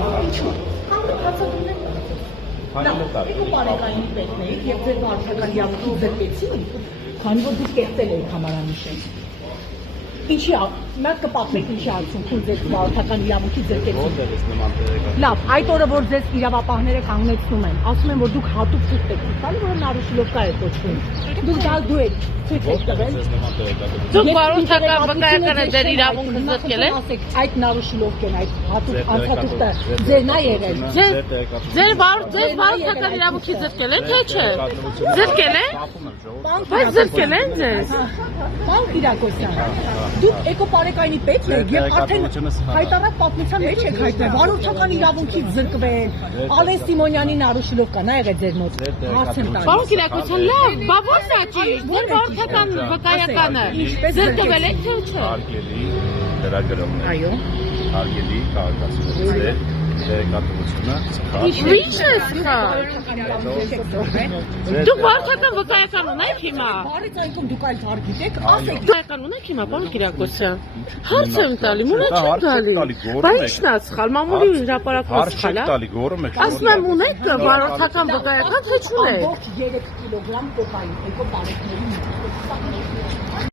Ինչու՞։ Հանդիպացածում են եկու բարեկայինի պետն եք և ձեր վարչական իրավունքի ձգեցին, քանի որ դուք կեղծել եք համարանիշը։ Ինչի մենք կպատմենք ինչի արդյունքում ձեր վարչական իրավունքի ձգեցին։ Լավ, այդ օրը որ ձեզ իրավապահները կանգնեցնում են, ասում են որ դուք հատուկ ցույց եք տալի, որը նարուշիլովկա է կոչվում։ Դուք դու եք ցույց եք տվել։ Դուք վարչական վկայականը ձեր իրավունքը զրկել եք։ Այդ նարուշիլովկեն, այդ հատուկ անցատուկը ձերն է եղել։ Ձեր վարչական իրավունքի զրկել եք, թե չէ։ Զրկել եք։ Բայց զրկել են ձեզ։ Պարոն Կիրակոսյան, դուք էկոպարեկայինի պետն եք և արդեն հայտարարած պատմության մեջ եք հայտնել, վարչական իրավունքից զրկվել, Ալեն Սիմոնյանի նարուշիլովկան ա եղել ձեր մոտ։ Հարց եմ տալիս։ Պարոն Կիրակոսյան, լավ, բա ո՞րն է ճիշտ։ Ձեր վարչական վկայականը զրկվել եք, թե չէ։ Հարգելի լրագրողներ։ Այո։ Հարգելի քաղաքացիներ, տեղեկատվությունը սխալ։ Ինչ է սխալ։ Դուք վարչական վկայական ունեք հիմա։ Բարից այնքում դուք այլ թարգիտեք, ասեք։ Վկայական ունեք հիմա, պարոն Կիրակոսյան։ Հարց եմ տալի, մունա չեմ տալի։ Բա ինչն է սխալ, մամուլի հրապարակումը սխալ է։ Տալի գորում եք։ Ասում եմ ունեք վարչական վկայական, թե չունեք։ Ամբողջ 3 կիլոգրամ կոկային էկոպարեկների